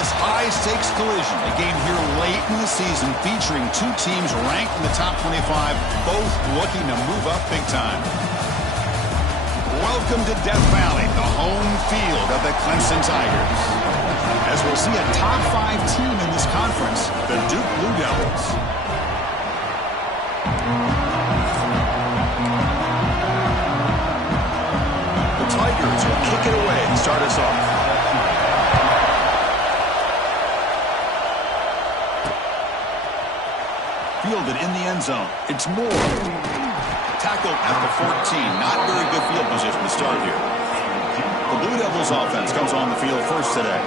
this high-stakes collision, a game here late in the season featuring two teams ranked in the top 25, both looking to move up big time. Welcome to Death Valley, the home field of the Clemson Tigers. As we'll see a top 5 team in this conference, the Duke Blue Devils. The Tigers will kick it away and start us off. Fielded in the end zone. It's Moore. Tackled at the 14. Not very good field position to start here. The Blue Devils offense comes on the field first today.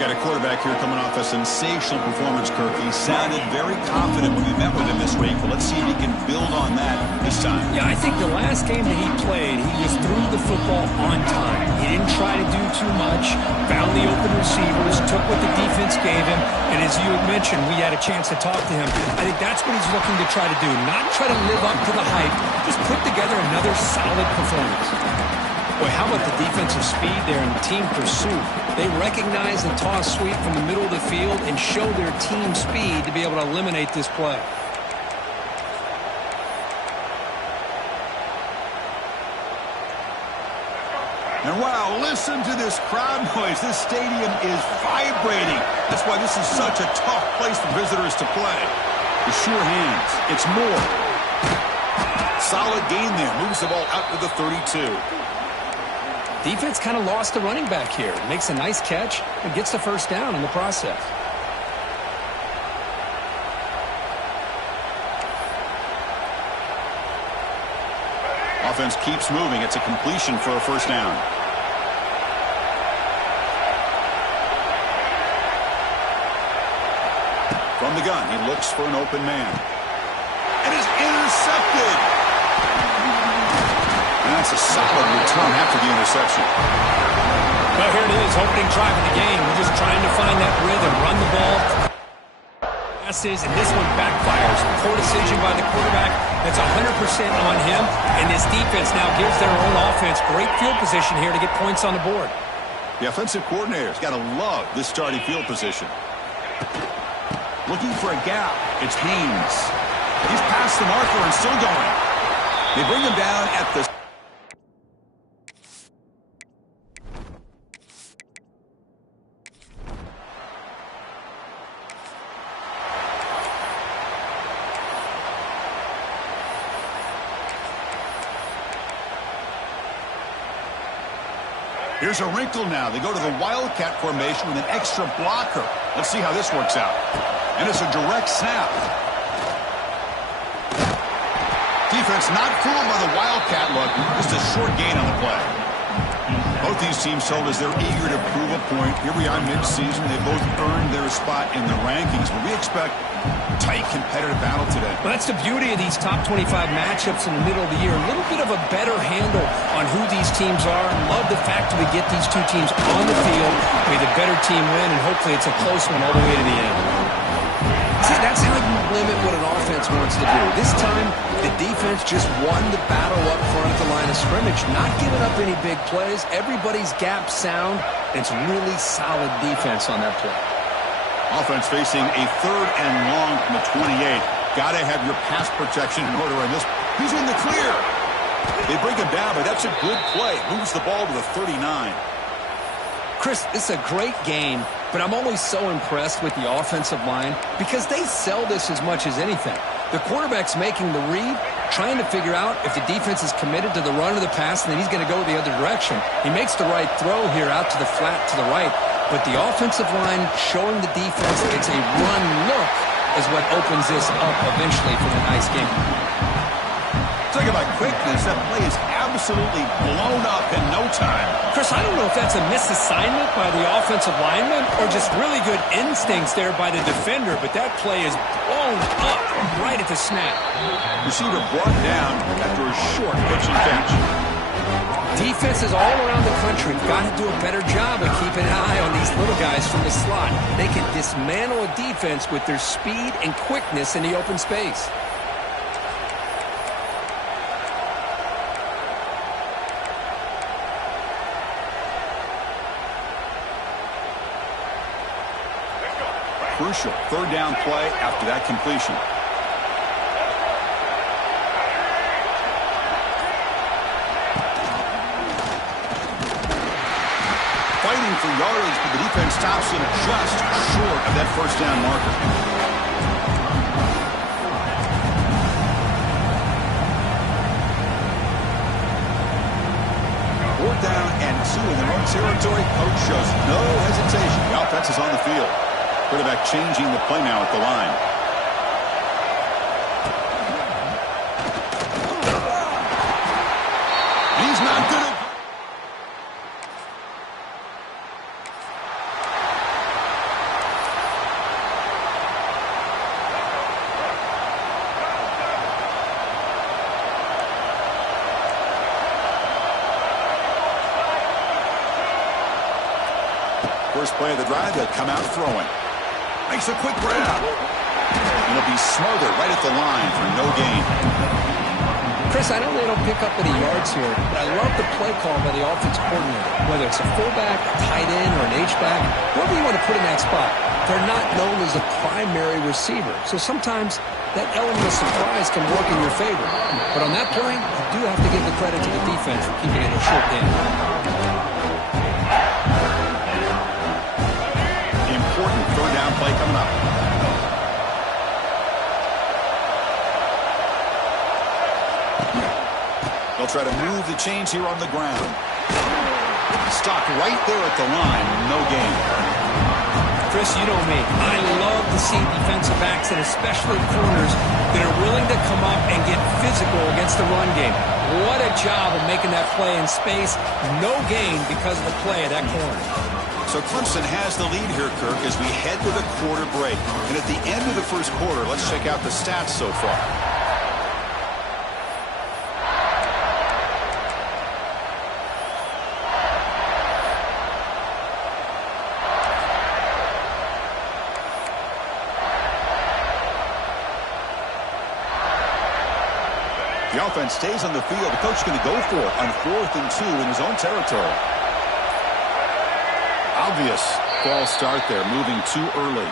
Got a quarterback here coming off a sensational performance, Kirk. He sounded very confident when we met with him this week. But let's see if he can build on that this time. Yeah, I think the last game that he played, he just threw the football on time. He didn't try to do too much, found the open receivers, took what the defense gave him, and as you had mentioned, we had a chance to talk to him. I think that's what he's looking to try to do, not try to live up to the hype, just put together another solid performance. Boy, how about the defensive speed there and the team pursuit? They recognize the toss sweep from the middle of the field and show their team speed to be able to eliminate this play. And wow, listen to this crowd noise. This stadium is vibrating. That's why this is such a tough place for visitors to play. The sure hands. It's Moore. Solid gain there. Moves the ball out to the 32. Defense kind of lost the running back here. Makes a nice catch and gets the first down in the process. Offense keeps moving. It's a completion for a first down. From the gun, he looks for an open man. And is intercepted. And that's a solid return after the interception. Well, here it is, opening drive of the game. We're just trying to find that rhythm, run the ball. Passes, and this one backfires. Poor decision by the quarterback. That's 100% on him. And this defense now gives their own offense great field position here to get points on the board. The offensive coordinator's got to love this starting field position. Looking for a gap. It's Haynes. He's past the marker and still going. They bring him down at the... Here's a wrinkle now. They go to the Wildcat formation with an extra blocker. Let's see how this works out. And it's a direct snap. Defense not fooled by the Wildcat look. Just a short gain on the play. Both these teams told us they're eager to prove a point. Here we are mid-season. They both earned their spot in the rankings. But we expect a tight, competitive battle today. Well, that's the beauty of these top 25 matchups in the middle of the year. A little bit of a better handle on who these teams are. Love the fact that we get these two teams on the field. May the better team win, and hopefully it's a close one all the way to the end. See, that's how you limit what an offense wants to do. This time, the defense just won the battle up front at the line of scrimmage, not giving up any big plays. Everybody's gap sound. It's really solid defense on that play. Offense facing a 3rd and long from the 28. Got to have your pass protection in order on this. He's in the clear. They bring him down, but that's a good play. Moves the ball to the 39. Chris, it's a great game, but I'm always so impressed with the offensive line because they sell this as much as anything. The quarterback's making the read, trying to figure out if the defense is committed to the run or the pass, and then he's going to go the other direction. He makes the right throw here out to the flat to the right, but the offensive line showing the defense it's a run look is what opens this up eventually for the nice game. Talk about quickness. That play is absolutely blown up in no time. Chris, I don't know if that's a misassignment by the offensive lineman or just really good instincts there by the defender, but that play is blown up right at the snap. Receiver brought down after a short pitch and catch. Defenses all around the country have got to do a better job of keeping an eye on these little guys from the slot. They can dismantle a defense with their speed and quickness in the open space. crucial third down play after that completion. Fighting for yardage, but the defense stops him just short of that first down marker. Fourth down and 2 in their own territory. Coach shows no hesitation. The offense is on the field. Quarterback changing the play now at the line. He's not good at... First play of the drive, they'll come out throwing. Makes a quick grab. And he'll be smothered right at the line for no gain. Chris, I know they don't pick up any yards here, but I love the play call by the offensive coordinator. Whether it's a fullback, a tight end, or an H-back, whoever you want to put in that spot, they're not known as a primary receiver. So sometimes that element of surprise can work in your favor. But on that play, you do have to give the credit to the defense for keeping it a short game. Third down play coming up. They'll try to move the chains here on the ground. Stopped right there at the line. No gain. Chris, you know me. I love to see defensive backs, and especially corners, that are willing to come up and get physical against the run game. What a job of making that play in space. No gain because of the play of that corner. So Clemson has the lead here, Kirk, as we head to the quarter break. And at the end of the first quarter, let's check out the stats so far. The offense stays on the field. The coach is going to go for it on 4th and 2 in his own territory. Obvious false start there, moving too early.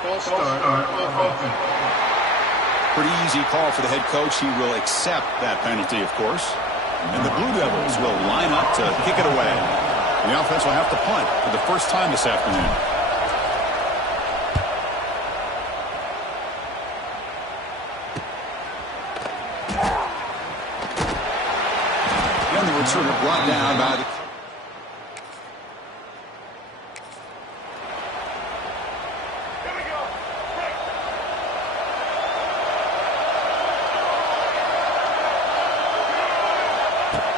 False start. Pretty easy call for the head coach. He will accept that penalty, of course. And the Blue Devils will line up to kick it away. The offense will have to punt for the first time this afternoon. Returner brought down by the...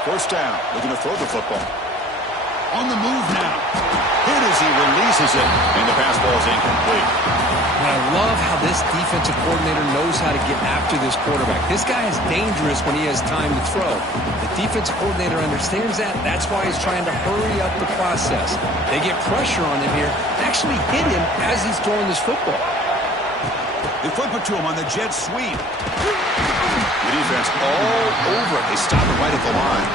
First down. They're going to throw the football. On the move now. Hit as he releases it, and the pass ball is incomplete. And I love how this defensive coordinator knows how to get after this quarterback. This guy is dangerous when he has time to throw. The defensive coordinator understands that. That's why he's trying to hurry up the process. They get pressure on him here, actually hit him as he's throwing this football. They flip it to him on the jet sweep. The defense all over it. They stop it right at the line.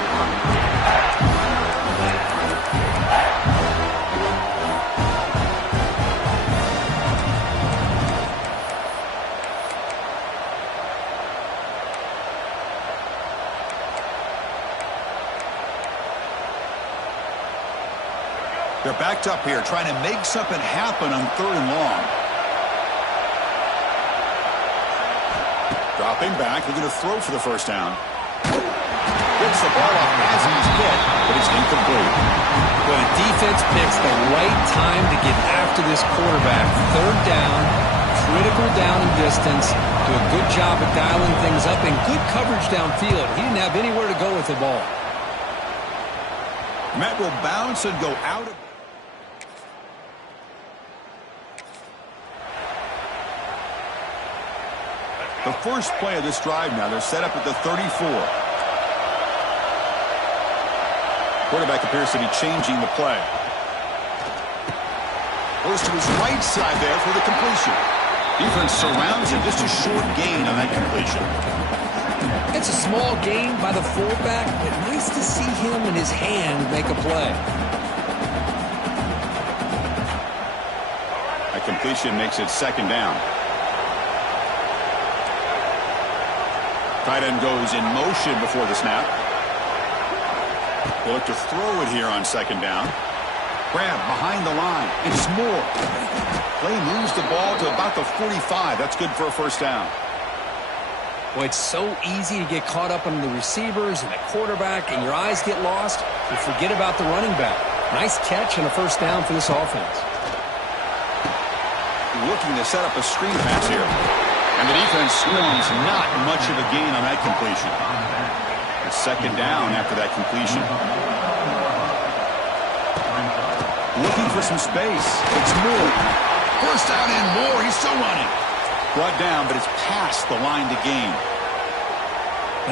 They're backed up here, trying to make something happen on 3rd and long. Dropping back, they're going to throw for the first down. Gets the ball off as he's hit, but it's incomplete. Well, the defense picks the right time to get after this quarterback. 3rd down, critical down and distance. Do a good job of dialing things up and good coverage downfield. He didn't have anywhere to go with the ball. Met will bounce and go out of... The first play of this drive now, they're set up at the 34. Quarterback appears to be changing the play. Goes to his right side there for the completion. Defense surrounds him, just a short gain on that completion. It's a small gain by the fullback, but nice to see him and his hand make a play. completion makes it second down. Tight end goes in motion before the snap. They look to throw it here on second down. Grab behind the line. It's Moore. Play moves the ball to about the 45. That's good for a first down. Well, it's so easy to get caught up on the receivers and the quarterback, and your eyes get lost. You forget about the running back. Nice catch and a first down for this offense. Looking to set up a screen pass here. And the defense swarms not much of a gain on that completion. It's second down after that completion. Looking for some space. It's Moore. First down and Moore. He's still running. Brought down, but it's past the line to gain.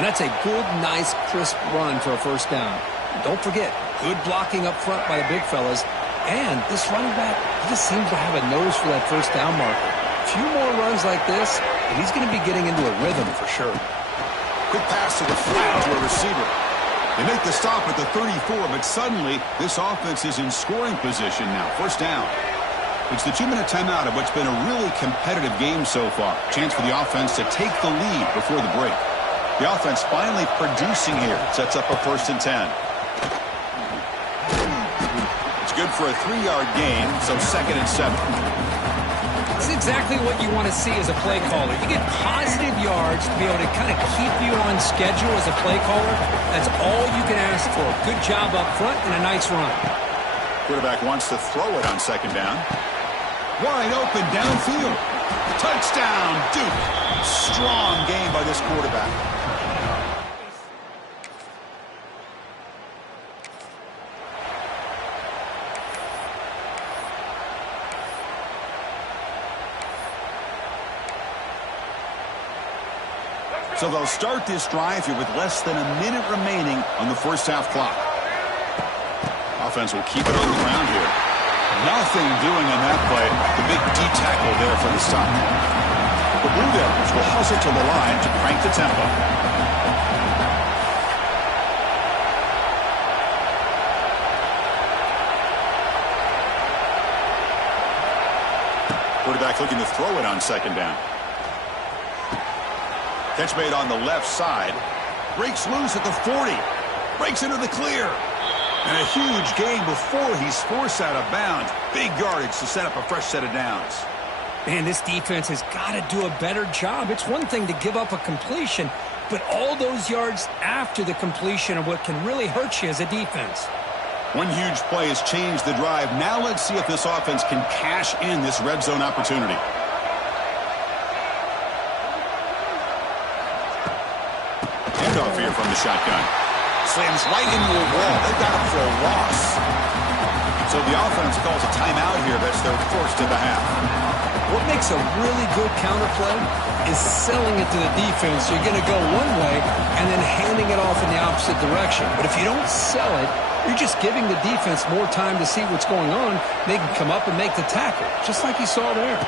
And that's a good, nice, crisp run for a first down. Don't forget, good blocking up front by the big fellas. And this running back, he just seems to have a nose for that first down marker. A few more runs like this, and he's going to be getting into a rhythm for sure. Quick pass to the flat to a receiver. They make the stop at the 34, but suddenly this offense is in scoring position now. First down. It's the 2-minute timeout of what's been a really competitive game so far. Chance for the offense to take the lead before the break. The offense finally producing here. Sets up a 1st and 10. It's good for a 3-yard gain, so 2nd and 7. It's exactly what you want to see as a play caller. You get positive yards to be able to kind of keep you on schedule as a play caller. That's all you can ask for. Good job up front and a nice run. Quarterback wants to throw it on second down. Wide open downfield. Touchdown, Duke. Strong game by this quarterback. So they'll start this drive here with less than a minute remaining on the first half clock. Offense will keep it on the ground here. Nothing doing on that play. The big D tackle there for the stop. The Blue Devils will hustle to the line to crank the tempo. Quarterback looking to throw it on second down. Catch made on the left side. Breaks loose at the 40. Breaks into the clear. And a huge gain before he's forced out of bounds. Big yardage to set up a fresh set of downs. Man, this defense has got to do a better job. It's one thing to give up a completion, but all those yards after the completion are what can really hurt you as a defense. One huge play has changed the drive. Now let's see if this offense can cash in this red zone opportunity. Handoff here from the shotgun. Slams right into a wall. They've got him for a loss. So the offense calls a timeout here. That's their first of the half. What makes a really good counterplay is selling it to the defense. You're going to go one way and then handing it off in the opposite direction. But if you don't sell it, you're just giving the defense more time to see what's going on. They can come up and make the tackle, just like you saw there.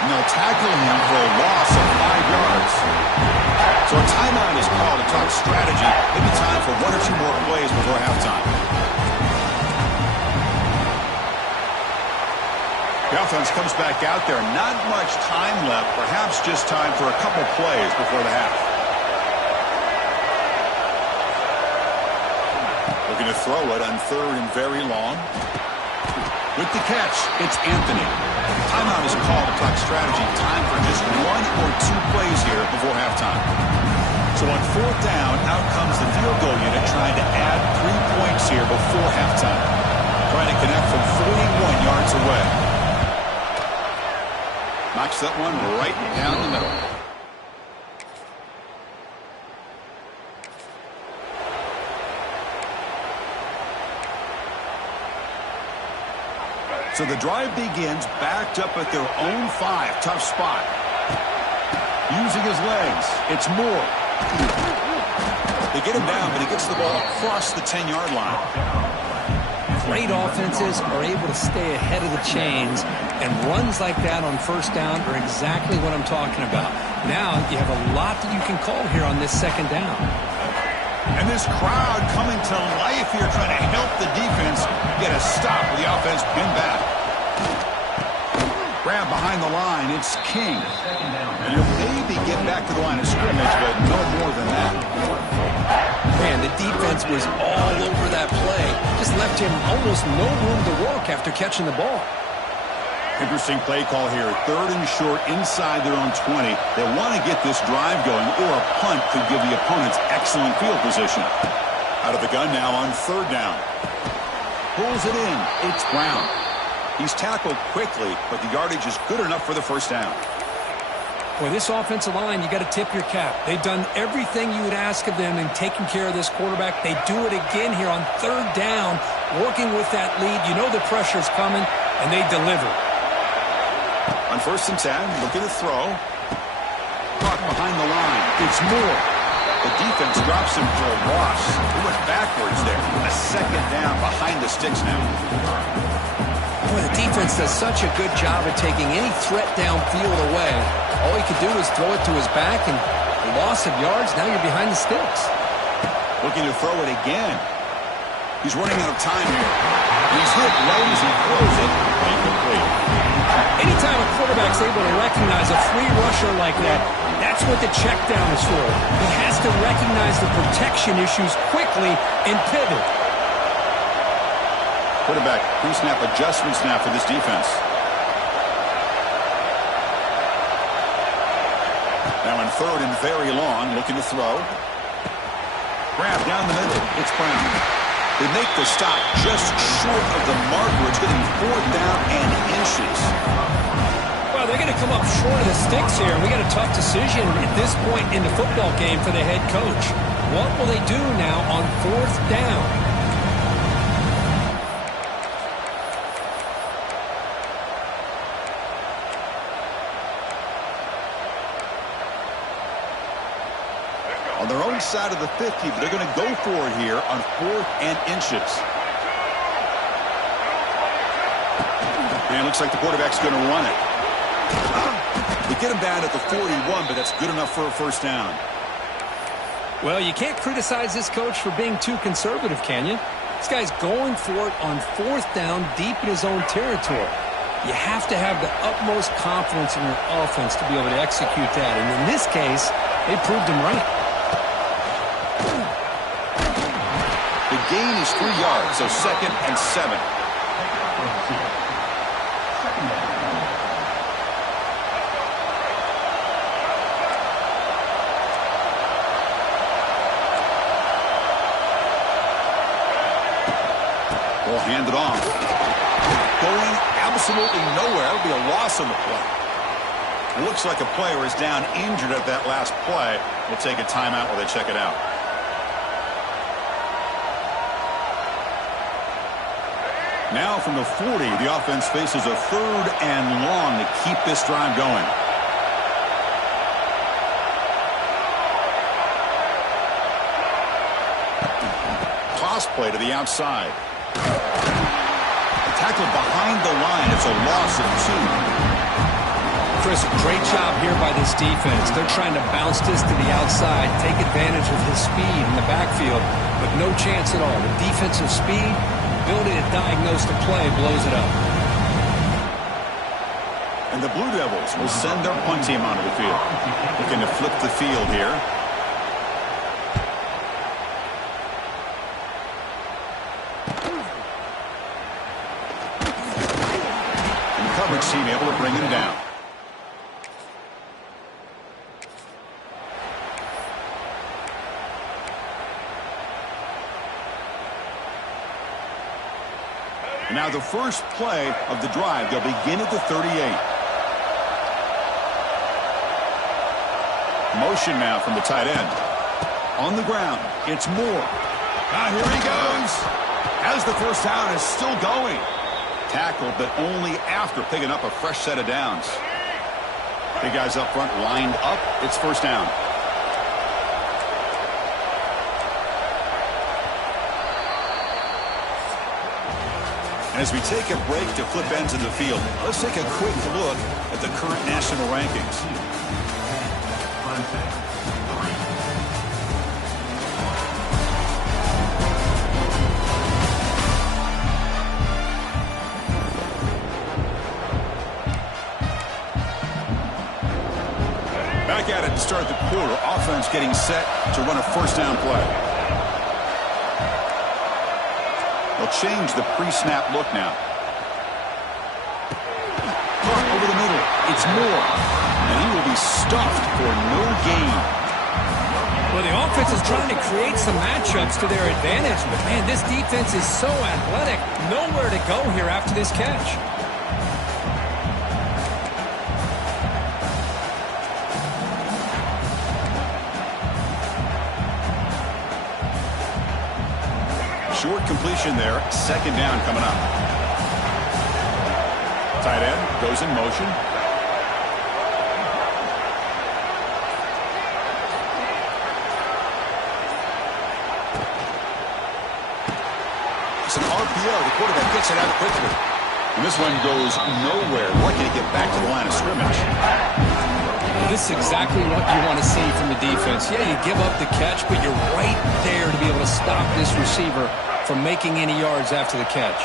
And they'll tackle him for a loss of 5 yards. So a timeout is called to talk strategy. Maybe time for 1 or 2 more plays before halftime. The offense comes back out there. Not much time left. Perhaps just time for a couple plays before the half. Looking to throw it on 3rd and very long. With the catch, it's Anthony. Timeout is called to talk strategy. Time for just 1 or 2 plays here before halftime. So on 4th down, out comes the field goal unit trying to add 3 points here before halftime. Trying to connect from 41 yards away. Knocks that one right down the middle. So the drive begins backed up at their own 5. Tough spot. Using his legs. It's Moore. They get him down, but he gets the ball across the 10-yard line. Great offenses are able to stay ahead of the chains, and runs like that on first down are exactly what I'm talking about. Now you have a lot that you can call here on this second down. And this crowd coming to life here trying to help the defense get a stop with the offense pinned back. behind the line. It's King. And he'll maybe get back to the line of scrimmage, but no more than that. Man, the defense was all over that play. Just left him almost no room to work after catching the ball. Interesting play call here. 3rd and short inside their own 20. They want to get this drive going, or a punt could give the opponents excellent field position. Out of the gun now on 3rd down. Pulls it in. It's Brown. He's tackled quickly, but the yardage is good enough for the first down. Boy, this offensive line, you got to tip your cap. They've done everything you would ask of them in taking care of this quarterback. They do it again here on 3rd down, working with that lead. You know the pressure's coming, and they deliver. On 1st and 10, looking to throw. Caught behind the line. It's Moore. The defense drops him for a loss. He went backwards there. A 2nd down behind the sticks now. Boy, the defense does such a good job of taking any threat downfield away. All he could do is throw it to his back, and loss of yards, now you're behind the sticks. Looking to throw it again. He's running out of time here. He's hit low as he throws it. Incomplete. Anytime a quarterback's able to recognize a free rusher like that, that's what the check down is for. He has to recognize the protection issues quickly and pivot. Quarterback pre-snap adjustments now for this defense. Now in 3rd and very long, looking to throw. Grab down the middle. It's Brown. They make the stop just short of the marker. It's getting 4th down and inches. Well, they're going to come up short of the sticks here. We got a tough decision at this point in the football game for the head coach. What will they do now on 4th down? On their own side of the 50, but they're going to go for it here on 4th and inches. And it looks like the quarterback's going to run it. They get him down at the 41, but that's good enough for a 1st down. Well, you can't criticize this coach for being too conservative, can you? This guy's going for it on 4th down deep in his own territory. You have to have the utmost confidence in your offense to be able to execute that. And in this case, they proved him right. The gain is 3 yards, so 2nd and 7. We'll hand it off. Going absolutely nowhere. It'll be a loss on the play. It looks like a player is down injured at that last play. We'll take a timeout while they check it out. Now from the 40, the offense faces a 3rd and long to keep this drive going. Toss play to the outside. Tackled behind the line. It's a loss of 2. Chris, great job here by this defense. They're trying to bounce this to the outside, take advantage of his speed in the backfield, but no chance at all. The defensive speed, ability to diagnose the play, blows it up. And the Blue Devils will send their punt team onto the field. Looking to flip the field here. And the coverage team able to bring him down. And now the first play of the drive. They'll begin at the 38. Motion now from the tight end. On the ground, it's Moore. Now here he goes. As the first down is still going. Tackled, but only after picking up a fresh set of downs. Big guys up front lined up. It's first down. As we take a break to flip ends in the field, let's take a quick look at the current national rankings. at the start of the quarter. Offense getting set to run a first down play. They'll change the pre-snap look now. Caught over the middle. It's Moore. And he will be stuffed for no gain. Well, the offense is trying to create some matchups to their advantage. But, man, this defense is so athletic. Nowhere to go here after this catch. Short completion there. Second down coming up. Tight end goes in motion. It's an RPO. The quarterback gets it out quickly. And this one goes nowhere. Lucky to get back to the line of scrimmage. This is exactly what you want to see from the defense. Yeah, you give up the catch, but you're right there to be able to stop this receiver from making any yards after the catch.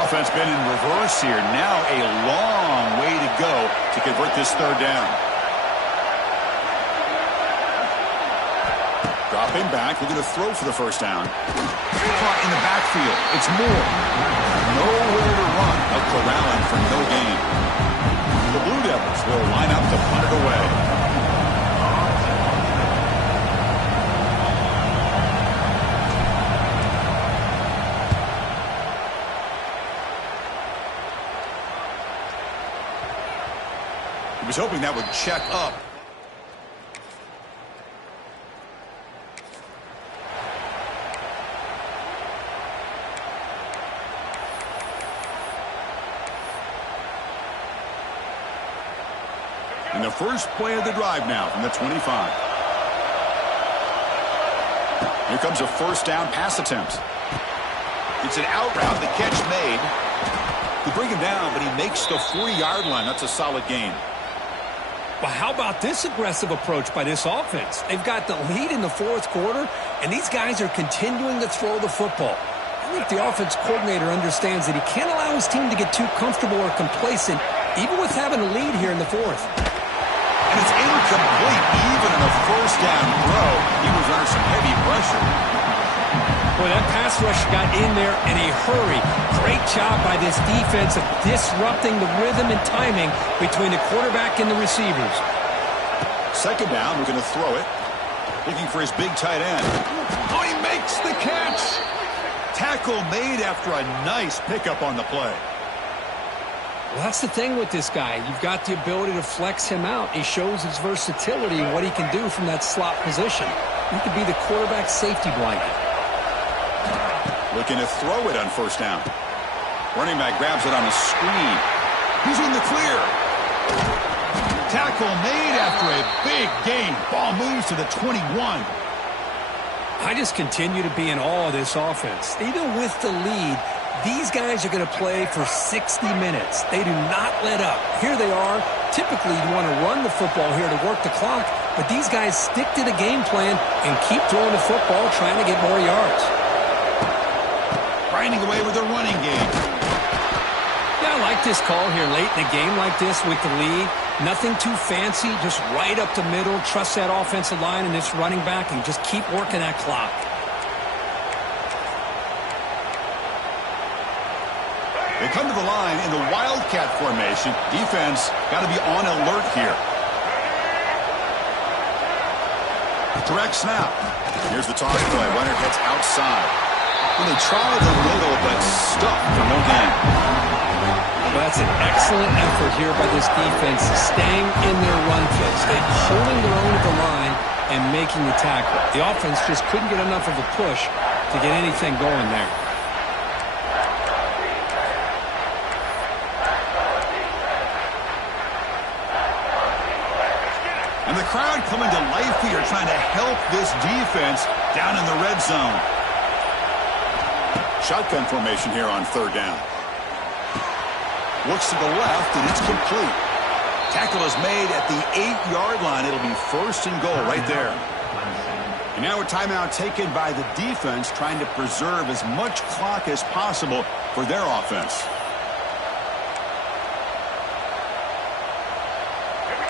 Offense been in reverse here. Now a long way to go to convert this third down. Dropping back, looking to throw for the first down. Caught in the backfield. It's Moore. Nowhere to run. A corralling for no gain. The Blue Devils will line up to punt it away. He was hoping that would check up. And the first play of the drive now from the 25. Here comes a first down pass attempt. It's an out route. The catch made. They bring him down, but he makes the 40-yard line. That's a solid gain. Well, how about this aggressive approach by this offense? They've got the lead in the fourth quarter, and these guys are continuing to throw the football. I think the offense coordinator understands that he can't allow his team to get too comfortable or complacent, even with having a lead here in the fourth. And it's incomplete. Even in the first down throw, he was under some heavy pressure. Boy, that pass rush got in there in a hurry. Great job by this defense of disrupting the rhythm and timing between the quarterback and the receivers. Second down, we're going to throw it. Looking for his big tight end. Oh, he makes the catch. Tackle made after a nice pickup on the play. Well, that's the thing with this guy. You've got the ability to flex him out. He shows his versatility and what he can do from that slot position. He could be the quarterback safety blanket. Looking to throw it on first down. Running back grabs it on a screen. He's in the clear. Tackle made after a big gain. Ball moves to the 21. I just continue to be in awe of this offense. Even with the lead, these guys are going to play for 60 minutes. They do not let up. Here they are. Typically, you want to run the football here to work the clock, but these guys stick to the game plan and keep throwing the football, trying to get more yards. Grinding away with a running game. Yeah, I like this call here late in a game like this with the lead. Nothing too fancy, just right up the middle. Trust that offensive line and this running back and just keep working that clock. They come to the line in the Wildcat formation. Defense got to be on alert here. Direct snap. Here's the toss play. Runner heads outside. Well, they try the middle, but stuck for no gain. Well, that's an excellent effort here by this defense, staying in their run fits. They're holding their own at the line and making the tackle. The offense just couldn't get enough of a push to get anything going there. And the crowd coming to life here, trying to help this defense down in the red zone. Shotgun formation here on third down. Looks to the left, and it's complete. Tackle is made at the 8-yard line. It'll be first and goal right there. And now a timeout taken by the defense, trying to preserve as much clock as possible for their offense.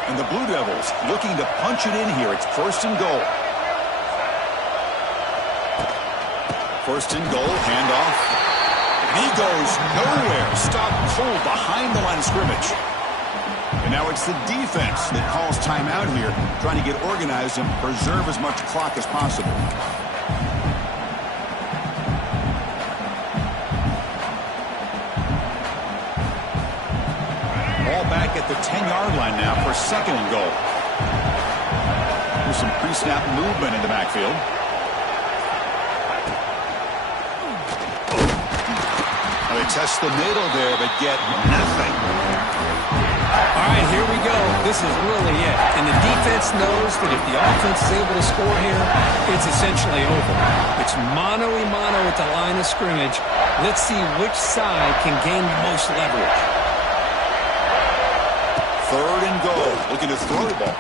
And the Blue Devils looking to punch it in here. It's first and goal. First and goal, handoff. And he goes nowhere. Stop cold behind the line of scrimmage. And now it's the defense that calls timeout here, trying to get organized and preserve as much clock as possible. Ball back at the 10-yard line now for second and goal. There's some pre-snap movement in the backfield. They test the middle there, but get nothing. All right, here we go. This is really it. And the defense knows that if the offense is able to score here, it's essentially over. It's mano-a-mano at the line of scrimmage. Let's see which side can gain the most leverage. Third and goal. Looking to throw the ball.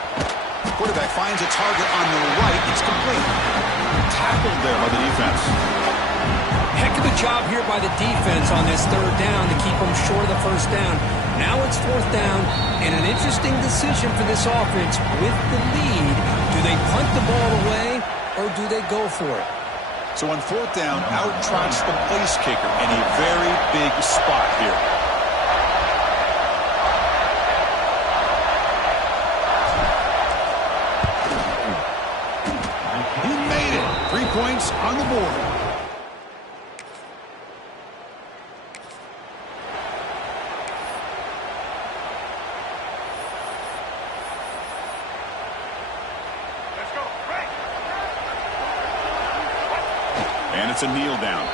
Quarterback finds a target on the right. It's complete. Tackled there by the defense. Heck of a job here by the defense on this third down to keep them short of the first down. Now it's fourth down, and an interesting decision for this offense with the lead. Do they punt the ball away, or do they go for it? So on fourth down, out trots the place kicker in a very big spot here. He made it. 3 points on the board. And it's a kneel down.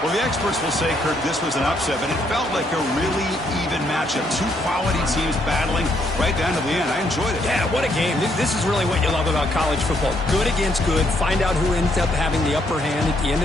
Well, the experts will say, Kirk, this was an upset, but it felt like a really even matchup. Two quality teams battling right down to the end. I enjoyed it. Yeah, what a game. This is really what you love about college football. Good against good. Find out who ends up having the upper hand at the end of